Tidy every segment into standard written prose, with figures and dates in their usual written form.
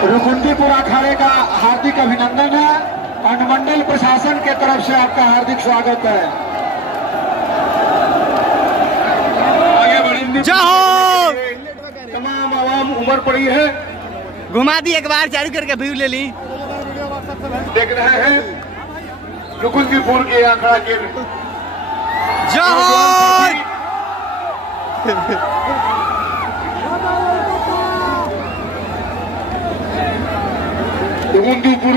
रुकुंदीपुर अखाड़े का हार्दिक अभिनंदन है। अनुमंडल प्रशासन के तरफ से आपका हार्दिक स्वागत है। आगे बढ़ेंगे। तमाम आवाम उमड़ पड़ी है। घुमा दी एक बार चालू करके व्यू ले ली। देख रहे हैं रुकुंदीपुर के अखाड़ा के जोहर। रुकुंदीपुर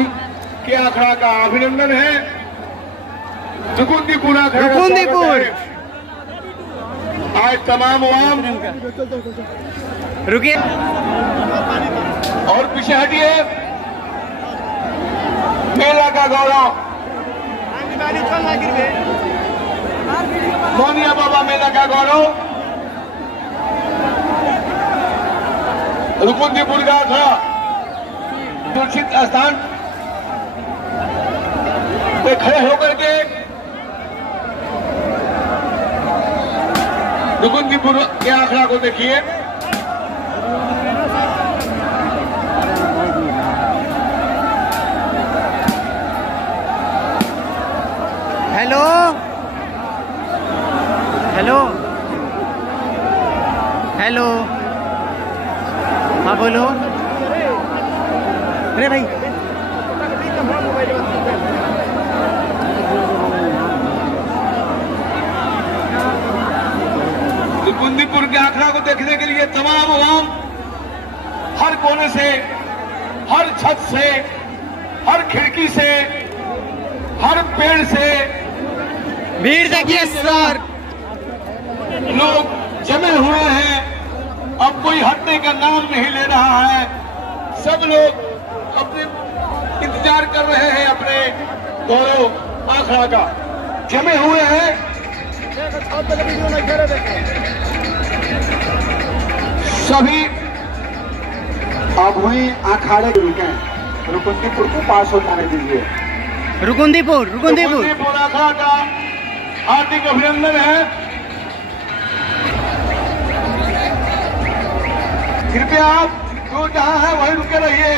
के अखाड़ा का अभिनंदन है। रुकुंदीपुर आज तमाम आवाम रुकिए और पीछे हटिए। मेला का गौरव मोनिया बाबा मेला का गौरव रुकुंदीपुर का था सुरक्षित स्थान पे खड़े होकर के रुकुंदीपुर के आंकड़ा को देखिए। हेलो हेलो हेलो, हाँ बोलो। अरे भाई रुकुंदीपुर के आंकड़ा को देखने के लिए तमाम आवाम हर कोने से, हर छत से, हर खिड़की से, हर पेड़ से भीड़ देखिए सर, लोग जमे हुए हैं। अब कोई हटने का नाम नहीं ले रहा है। सब लोग अपने इंतजार कर रहे हैं अपने गौरव आंकड़ा का, जमे हुए हैं। सभी अब वहीं अखाड़े रुके, रुकुंदीपुर को पास हो जाने दीजिए। रुकुंदीपुर अखाड़ा का हार्दिक अभिनंदन है। कृपया आप जो जहां है वहीं रुके रहिए।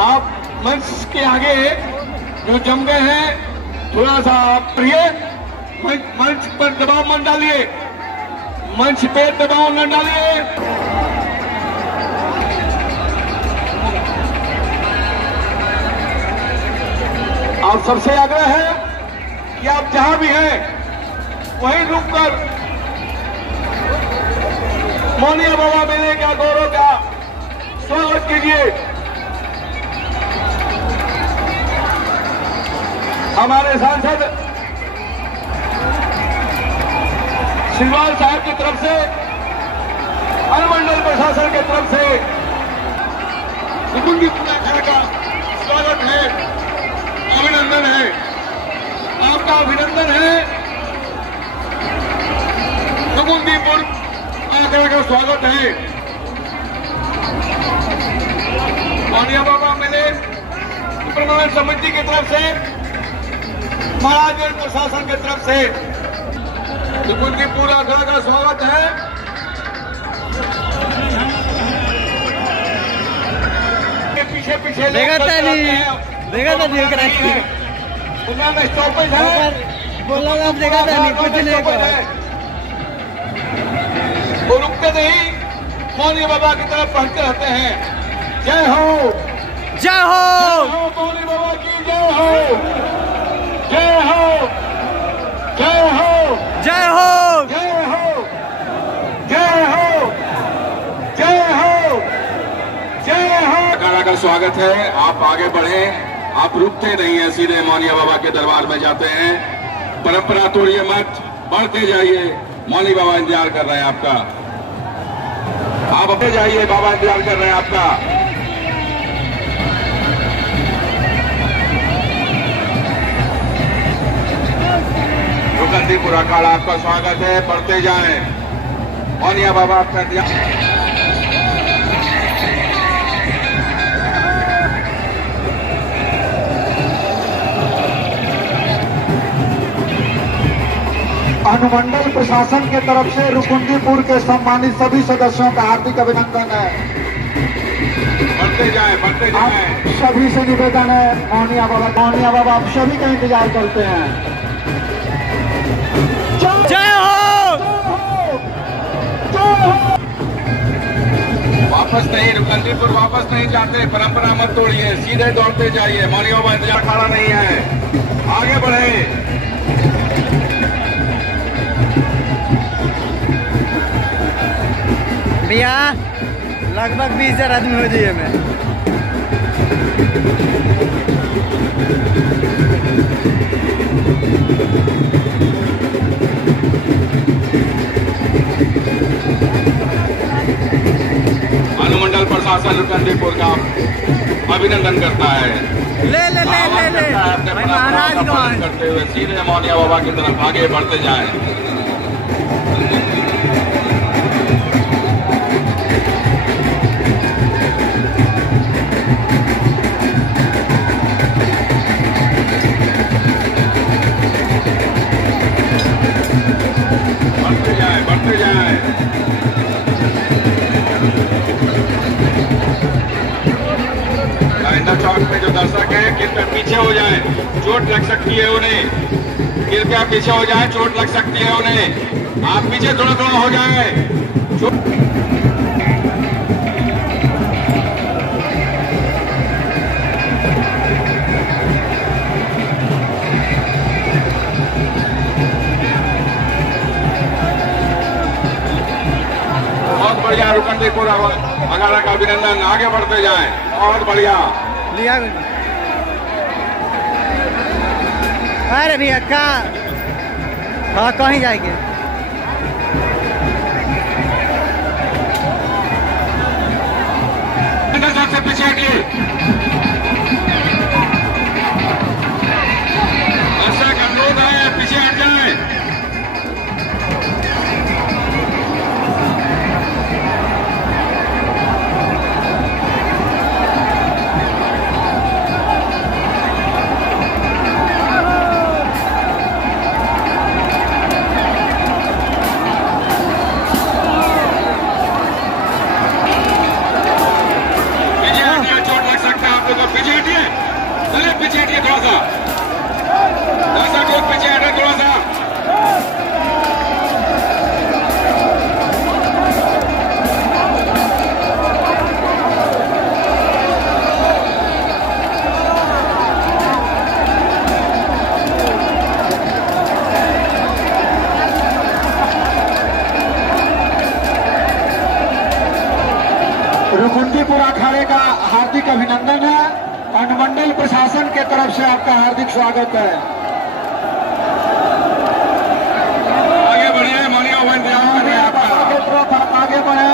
आप मंच के आगे जो जम गए हैं थोड़ा सा आप रहिए। मंच पर दबाव मत डालिए, मंच पे दबाव न डालिए। आप सबसे आग्रह है कि आप जहां भी हैं वहीं रुककर मोनिया बाबा मेले का गौरव का स्वागत कीजिए। हमारे सांसद श्रीवाल साहब की तरफ से, अनुमंडल प्रशासन की तरफ से रुकुंदीपुर अखाड़ा का स्वागत है, अभिनंदन है। आपका अभिनंदन है। रुकुंदीपुर अखाड़ा का स्वागत है। मोनिया बाबा मेले प्रबंधन समिति की तरफ से, महाराजगंज प्रशासन की तरफ से रुकुंदीपुर अखाड़ा का स्वागत है। पीछे पीछे देखा था स्टॉपेज है, बोला आप देखा था नहीं, कुछ नहीं वो रुकते नहीं, मोनिया बाबा की तरफ बढ़ते रहते हैं। जय हो, जय हो, मोनिया बाबा की जय हो, जय हो, जय हो, जय हो, जय हो, जय हो, जय हो, जय हो। अखाड़ा का स्वागत है। आप आगे बढ़े, आप रुकते नहीं हैं, सीधे मोनिया बाबा के दरबार में जाते हैं। परंपरा तोड़िए मत, बढ़ते जाइए। मौनी बाबा इंतजार कर रहे हैं आपका। आप अपने जाइए, बाबा इंतजार कर रहे हैं आपका। रुकुंदीपुर अखाड़ा आपका स्वागत है। बढ़ते जाएं, मोनिया बाबा आपका इंतजार। अनुमंडल प्रशासन के तरफ से रुकुंदीपुर के सम्मानित सभी सदस्यों का हार्दिक अभिनंदन है। बढ़ते जाए आप सभी से निवेदन है, मौनिया बाबा आप सभी का इंतजार करते हैं। जय हो। वापस नहीं, रुकंदीपुर वापस नहीं जाते, परंपरा मत तोड़िए, सीधे दौड़ते जाइए। मौनिया बाबा इंतजार खड़ा नहीं है, आगे बढ़े। भैया लगभग 20,000 आदमी हो जाइए में। अनुमंडल प्रशासन रुकंदीपुर का अभिनंदन करता है। ले ले ले ले ले भाई महाराज गंज करते हुए सीधे मौनिया बाबा की तरफ आगे बढ़ते जाएं। बढ़ते जाए। लाइंदा चौक में जो दर्शक है कृपया पीछे हो जाएं, चोट लग सकती है उन्हें। कृपया पीछे हो जाएं, चोट लग सकती है उन्हें। आप पीछे थोड़ा थोड़ा हो जाएं। बहुत बढ़िया, रुकंदीपुर अखाड़ा का अभिनंदन, आगे बढ़ते जाएं। बहुत बढ़िया लिया। अरे भैया का हाँ कहीं जाएंगे। सबसे पीछे हटिए। दर्शक अनुरोध है, पीछे हट जाए। पीछे हटिए, चलिए पीछे हटिए थोड़ा सा। दर्शक लोग पीछे हटे थोड़ा सा। रुकुंदीपुर अखाड़े का हार्दिक अभिनंदन है। अनुमंडल प्रशासन के तरफ से आपका हार्दिक स्वागत है। आगे बढ़िए, मौनिया बाबा इंतजार कर रहे हैं आपका। आप आगे बढ़े,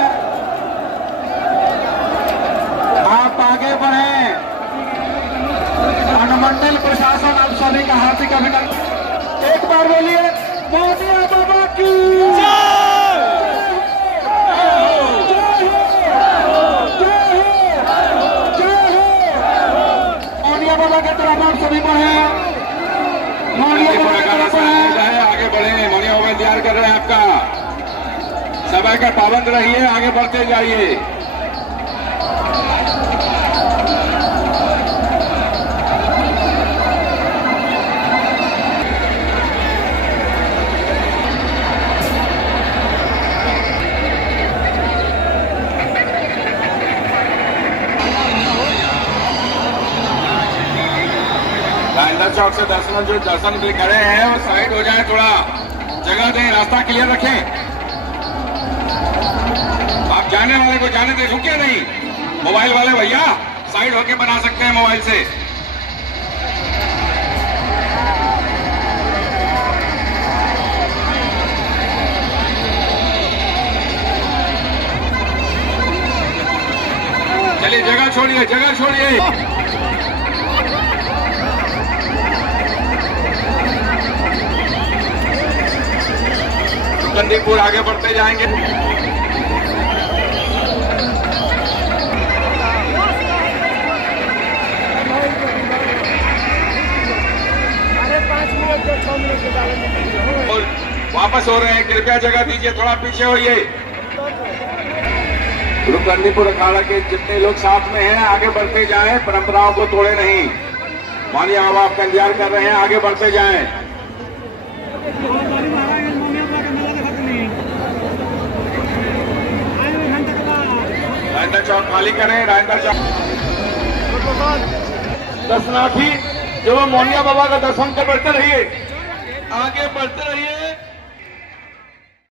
आप आगे बढ़े। अनुमंडल प्रशासन आप सभी का हार्दिक अभिनंदन। एक बार बोलिए, मौनिया बाबा की बाबा के तरफ आप सभी बढ़े। मौनिया बाबा की तरफ बढ़े, आगे बढ़े। मौनिया बाबा इंतजार कर रहे हैं आपका। समय का पाबंद रहिए, आगे बढ़ते जाइए। लाइंदा चौक से दर्शन भी खड़े हैं, वो साइड हो जाए, थोड़ा जगह दें, रास्ता क्लियर रखें। आप जाने वाले को जाने दें, रुके नहीं। मोबाइल वाले भैया साइड होके बना सकते हैं मोबाइल से। चलिए जगह छोड़िए, जगह छोड़िए। रुकंदीपुर आगे बढ़ते जाएंगे। वापस हो रहे हैं, कृपया जगह दीजिए, थोड़ा पीछे होइए। गुरु करनीपुर अखाड़ा के जितने लोग साथ में हैं आगे बढ़ते जाएं, परंपराओं को तोड़े नहीं। माननीय बाबा आपका इंतजार कर रहे हैं, आगे बढ़ते जाएं। राजेंद्र चौक खाली करें, राजेंद्र चौक। दर्शनार्थी जो मोनिया बाबा का दर्शन कर बढ़ते रहिए, आगे बढ़ते रहिए।